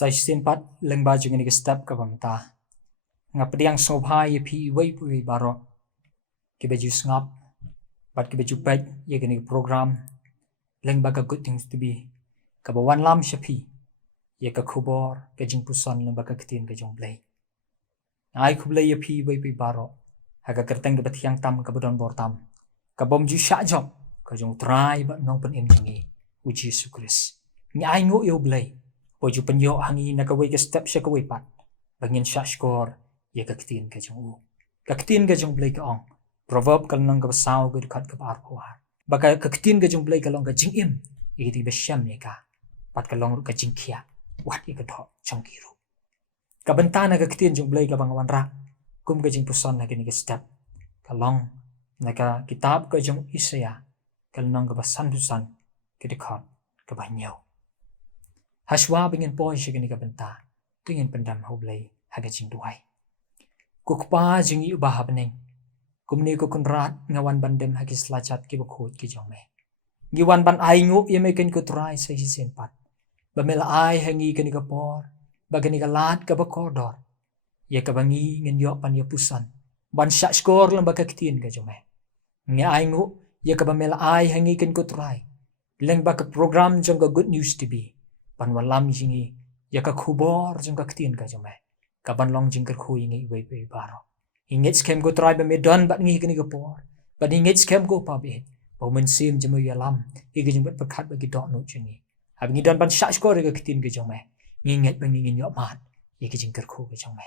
sai sin pat leng ba jung ni ke step ka bam ta ngap diang so bha ye phi wei pu baro ke be ju ngap pat ke be ju pet ye ke ni program leng ba ka good things to be ka ba wan lam shapi ye ka khubor ke jing pusan leng ba ka ktin ke jong play ai khublai ye phi wei pu baro ha ka kerteng ke bathiang tam ka bodon bor tam ka bom ju sha job ka jong try ba nong pen em jingi u Jesus Christ ni ai ngo yo blai po ju pen yo hangi na ka wei ke step sha ka wei pat bangin sha score ye ka ktin ke jong u ka ktin ke jong blai ka ong proverb kal nang ka sao ke khat ka par pho ba ka ktin ke jong blai ka long ka jing im ye ti be sham ne ka pat ka long ka jing khia wat ye ka tho chong ki ru ka bentana ka ktin jong blai ka bang wan ra kum ka jing puson na ke ni ke step ka long na ka kitab ka jong Isaiah kal nang ka san pusan ke de khat ka ba nyau haswa bingin po shi ke ni ka benta tingin pendam ho blai ha ka jing duai kukpa jing yu ba habning kumni ko kunrat ngawan bandem ha ki slachat ki bakhut ki jong me ngiwan ban ai ngu ye me ken ko try sa hi sen pat ba mel ai hangi ke ni ka por ba ke ni ka lat ka ba kordor ye ka bangi ngin yo pan yo pusan ban sha score lam ba ka ktin ka jong me nge ai ngu ye ka ba mel ai hangi ken ko try leng ba ka program jong ka good news to be pan walam jingi ye ka khubor jong ka ktin ka jong me ka ban long jing ka khu ngi wei pe baro inget skem ko try ba me don bat ngi ken ka por ba inget skem ko pa be ba men sim jemo ya lam i ge jing bat khat ba ki do no jingi ab ngi don ban sha score ka ktin ka jong me ngi nget ba ngi yo mat ye ge jing ka khu ka jong me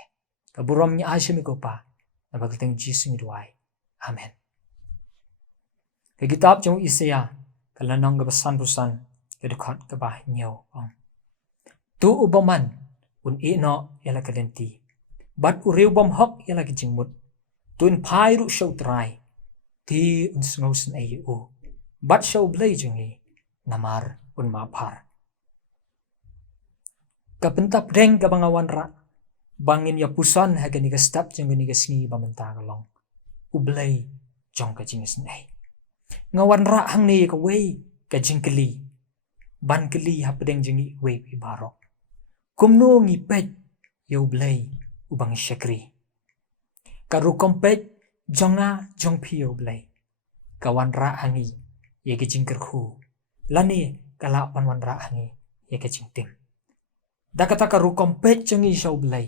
ka burom ni a shemi ko pa na ba teng Jesus ngi duai amen ke kitab jong Isaiah kala nong ga san pusan ke de khat ka ba nyau ong tu ubaman un e no yala ka denti bat u reu bom hok yala ki jingmut tun phai ru show try ti un sngo sen ai u bat show blai jingi namar un ma phar ka pentap reng ka bangawan ra bangin ya pusan ha ga ni ga step jing ni ga singi ba menta ga long u blai jong ka jing sen ai ngawan ra hang ni ka wei ka jing kli ban kli ha pedeng jingi wei pi baro kumno ngi pet yo blai ubang shakri karu kompet jonga jong pio blai kawan ra hangi ye ke jing kerkhu lani kala pan wan ra hangi ye ke jing tim da kata karu kompet jongi show blai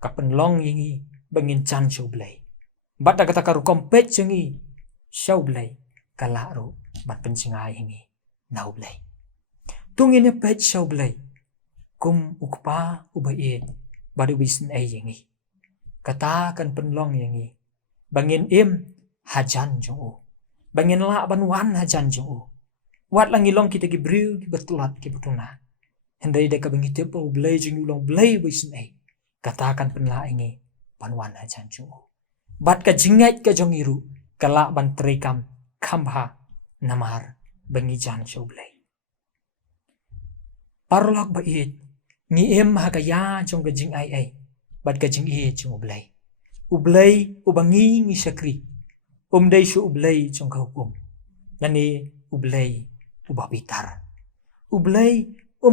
kapen long yingi bangin chan show blai bat da kata karu kompet jongi show blai kala ru bat pen singai hingi nau blai tungin pet show blai kum ukpa ubai badu bisin ai yangi kata kan penlong yangi bangin im hajan jong u bangin la ban wan hajan jong u wat langi long kita ki briu ki betulat ki betuna hendai de ka bangi tepo blai jing long blai bisin ai kata kan penla ingi ban wan hajan jong u bat ka jingat ka jong iru kala ban trekam khamha namar bangi jan show blai parlok ba it ni em ha ka ya jong ka jing ai bat ka jing e jong ublai ublai ubangi ngi sakri dai shu ublai jong ka hukum nani ublai ubabitar ublai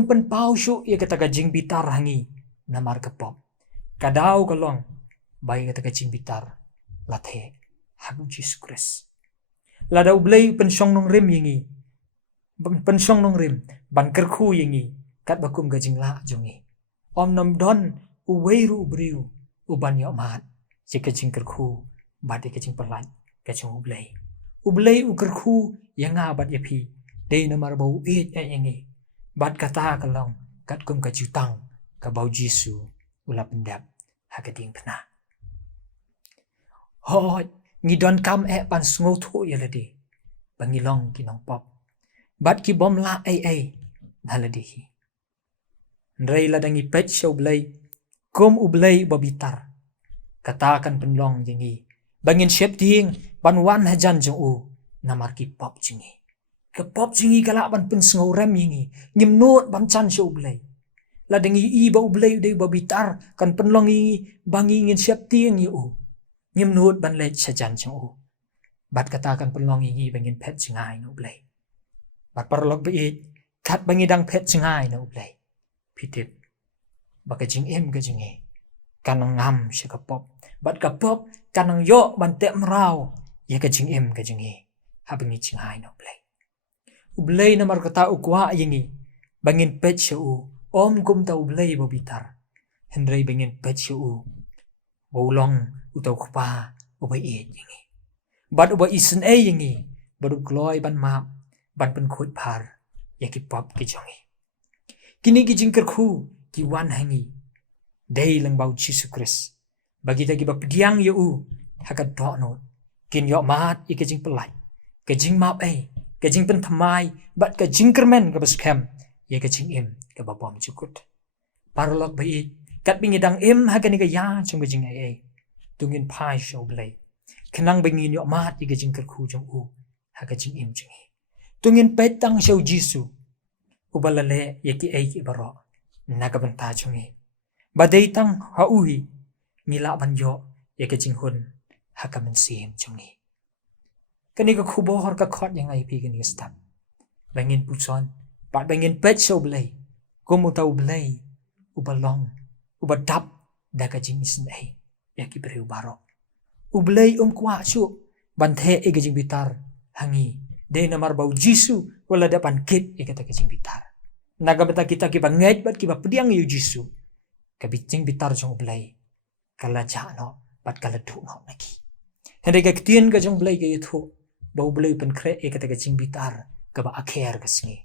pen pau shu ye kata ka jing bitar hangi namar ka pop kadau ka long bai kata ka jing bitar lathe hagu Jesus Christ lada ublai pen song nong rem yingi pen song nong rem ban kerkhu yingi kat bakum ka jing la jongi om nam don u weiru briu u ban yo mat si ka jing kerkhu ba de ka jing perlan ka jing ublai u kerkhu yanga bat ya phi dei namar bau et yangi bat kata ka long kat kum ka jutang ka bau Jesu ula pendap ha ka ding pna hoi ngi don kam e pan sngo tho yaladi bangilong kinong pop bat ki bom la ai naladi hi Ndrai ladangi pet show blai kum ublai babitar katakan penlong jingi bangin shep ting ban wan hajan jong u namar ki pop jingi ke pop jingi kala ban pen sngo rem yingi ngim not ban chan show blai ladangi i ba ublai dei babitar kan penlong i bangi ngin shep ting yu ngim not ban le chajan jong u bat katakan penlong yingi bangin pet jingai no blai bat parlok be it kat bangi dang pet jingai no blai pitip ba ka jing em ka jing e kanang ngam she ka pop bat ka pop kanang yo ban tem rau ye ka jing em ka jing e habingi jing hai no play ublay na markata ukwa yingi bangin pet shu om kum ta ublay bo bitar henry bangin pet shu bolong utau kpa ubai e yingi bat ubai isen e yingi baru gloy ban ma ban pen khut par ye ki pop ki jongi kini ki jingker khu ki wan hangi day lang bau Jesus Christ bagi ta ki ba pdiang yu hakat do no kin yo mat i ke jing pelai ke jing map e ke jing pen thamai bat ke jing kermen ke bas kem ye ke jing em ke ba bom chukut parlok bai kat bingi dang em ha ke ni ke ya chung ke jing ai tungin pai show blai kenang bingi yo mat i ke jing ker khu jong ha ke jing em jing tungin petang show Jesus ubalale ye ki ai ki baro naga banta chungi badai tang ha uhi mila ban yo ye ke jing hun ha ka men sim chungi kani ka khubo hor ka khot yang ai pi kani stam bangin puchon bat bangin pet show blai komutau blai ubalong ubadap da ka jing isin ai ye ki breu baro ublai kwa chu banthe e ke jing bitar hangi de namar bau jisu wala dapan kit e kata ke jing bitar naga beta kita ki banget bat ki ba pediang yu jisu ka biting bitar jong blai kala jano bat kala du no naki hende ka kitien ka jong blai ke yuthu bau blai pen kre e kata ke jing bitar ka ba akher ka singi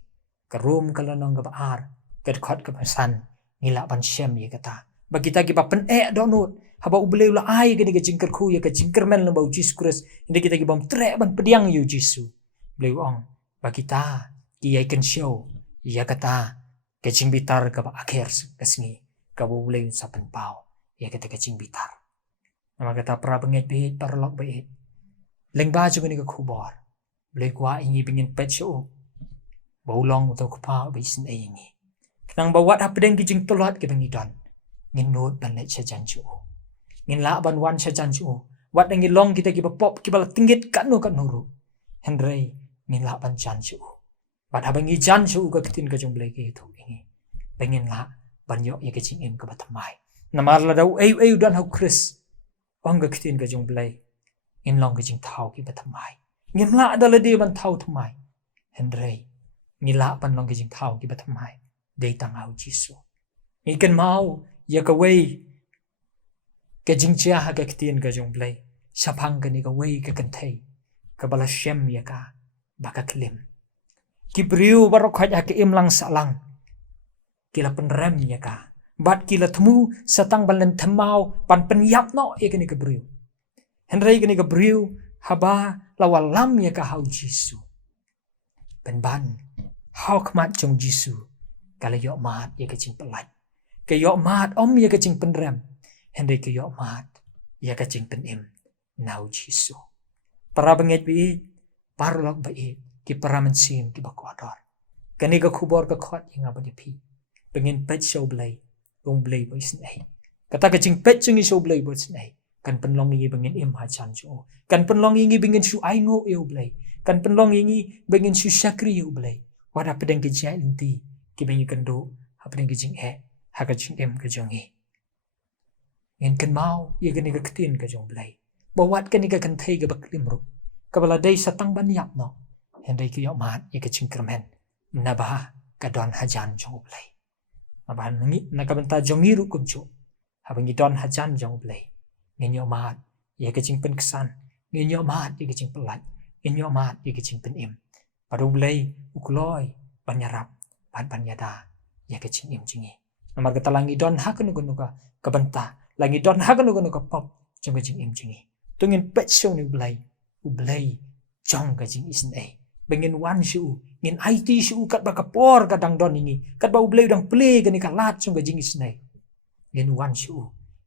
ka room kala nong ka ba ar ka khot ka san ngila ban shem ye kata ba kita ki ba pen e do not haba ublai la ai ke ke jing ker khu ye ka jing ker men bau jisu kris hende kita ki bam tre ban pediang yu jisu blai ong ba kita ki ai kan show ya kata ke jing bitar ka ba akher ka singi ka bu blai sa pen pau ya kata ke jing bitar nama kata pra benget be parlok be leng ba chu ni ka khu bor blai kwa ingi bingin pet show bau long to ka pa be sin ai ingi nang ba wat apdeng ki jing tolot ke bengi don ngin not ban le cha jan chu ngin la ban wan cha jan chu wat ngi long kita ki ba pop ki ba tinggit kan no ru henry ngin la ban jan chu bat habangi jan chu ka kitin ka jong blai ke thu ingi bengin la ban yo ye ke jing em ka ba thamai namar la dau ei dan ho Chris ong ka kitin ka jong blai in long ka jing thau ki ba thamai ngim la da le de ban thau thamai henry ngi la ban long ka jing thau ki ba thamai dei tang au jisu ngi kan mau ya ka wei ka jing chia ha ka kitin ka jong blai sapang ka ni ka wei ka kan thei ka bala shem ya ka ba ka klim ki briu baro khaj ha ke im lang sa lang kila pen rem ya ka bat kila thmu satang balan thamau pan pen yap no e ka ni ka briu henry ka ni ka briu haba lawal lam ya ka hau jisu pen ban hau khmat jong jisu kala yo mat ye ka jing pelai ke yo mat om ye ka jing pen rem henry ke yo mat ye ka jing pen im nau jisu para benget bi parlok ba e ki para men sim ki ba ko ador kani ka khubor ka khot inga ba pi bengin pet show blai ong blai bo sin ai kata ka jing pet chung show blai bo sin ai kan pen long ngi bengin im ha chan chu kan pen long ngi bengin shu ai ngo eu blai kan pen long ngi bengin shu shakri eu blai wada pedeng ki jai inti ki bengi kan do ha pedeng ki jing e ha ka jing em ka jong e ngin kan mau ye kan ni ka ktin ka jong blai bo wat kan ni ka kan thei ka ba klim ru ka bala dei satang ban yap no henry ki yo mat ye ka jing kermen na ba ka don hajan jong blai aban ngi na ka banta jongi ru kum chu ha bengi don hajan jong blai ngin yo mat ye ka jing pen ksan ngin yo mat ye ka jing pelat ngin yo mat ye ka jing pen im paru blai ukloi banyarap pan panyada ye ka jing im jingi namar ka talangi don ha ka nu ka banta langi don ha ka nu ka pop jong ka jing im jingi tungin pet show ni blai jong ka jing isin ai bengin wan shu ngin IT shu kat ba kapor ka dang don ini kat ba blai dang play ka ni ka lat jong ka jing isin ai ngin wan shu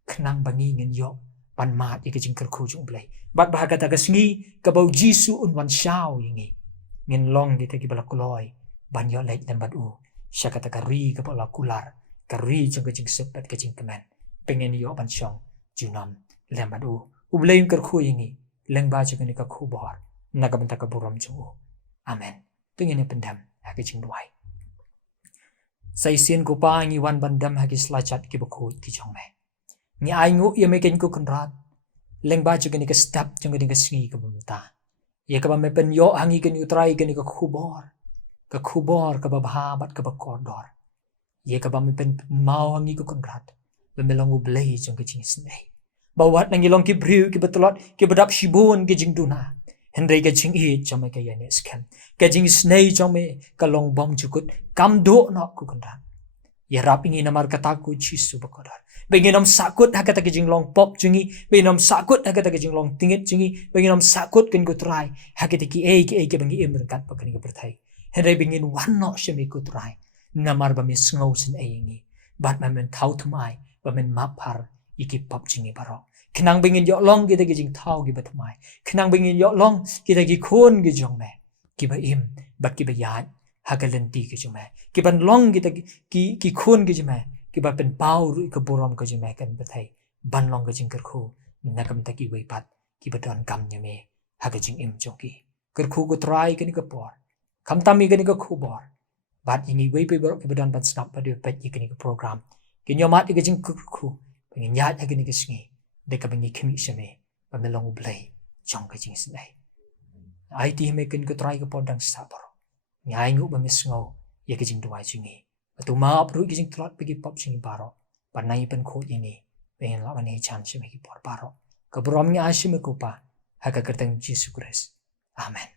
khnang bangi ngin yo pan mat ye ka jing ker khu jong blai bat ba ka ta ka sngi ka bau jisu un wan shao yingi ngin long di ta ki bala kuloi ban yo lait dan bat u syakata ka ri ka bala kular ka ri jong ka jing sepet ka jing kemen pengen yo ban shong junam lem bat u blai ker khu yingi leng ba jong ni ka khu bor na ka banta ka buram jong amen tungin ni pendam ha ka jing duai sai sin ko pa ngi wan bandam ha ki slachat ki bkhut ki chong me ngi ai ngu ye me ken ko konrat leng ba chu ken ka step chung ken ka sngi ka bum ta ye ka ba me pen yo hangi ken utrai ken ka khubor ka ba bha bat ka ba kor dor ye ka ba me pen mau hangi ko konrat be me long u blei chung ka ching snei ba wat nang long ki briu ki betlot ki bedap shibun ki jing duna henrei ka ching e chome ka ye ne scam ka jing snei chome ka long bom chukut kam do no ku konrat ye rap ingi namar kata ku chisu ba kodar benginom sakut hakata ki jing long pop jungi benginom sakut hakata ki jing long tingit jungi benginom sakut ken ku try hakati ki e ke bengi emr kat pa ken berthai henrei bengin wan no shemi ku try namar ba mi sngau sin e ingi bat ma men thau thumai ba men mapar iki pop jungi baro kenang bengin yo long kita ki jing thau ki bathmai kenang bengin yo long kita ki khon ki jong me ki ba im bat ki ba yat hagalenti ki jume ki ban long kita ki khon ki jume ki ba pen pau ru ka borom ka jume kan bathai ban long ka jing kar khu nakam ta ki wei pat ki ba don kam nyame haga jing im chongki kar khu ko try kan ka por kam tami kan ka khu bor bat ini wei pe bor ki ba don ban snap pa de pet ki ka program ki nyomat ki jing khu ngin yat ha ki sngi de ka bangi khimi shame ba me long blai chong ka jing snai IT me kan ka try ka por dang sa bor ngai ngu ba misngo ye ke jing duai chingi tu ma apru ke jing trot pe ki pop chingi baro par nai pen kho ini pen la ban chan shime ki por baro ka brom ngi ashime ko pa ha ka kertang Jesus Christ amen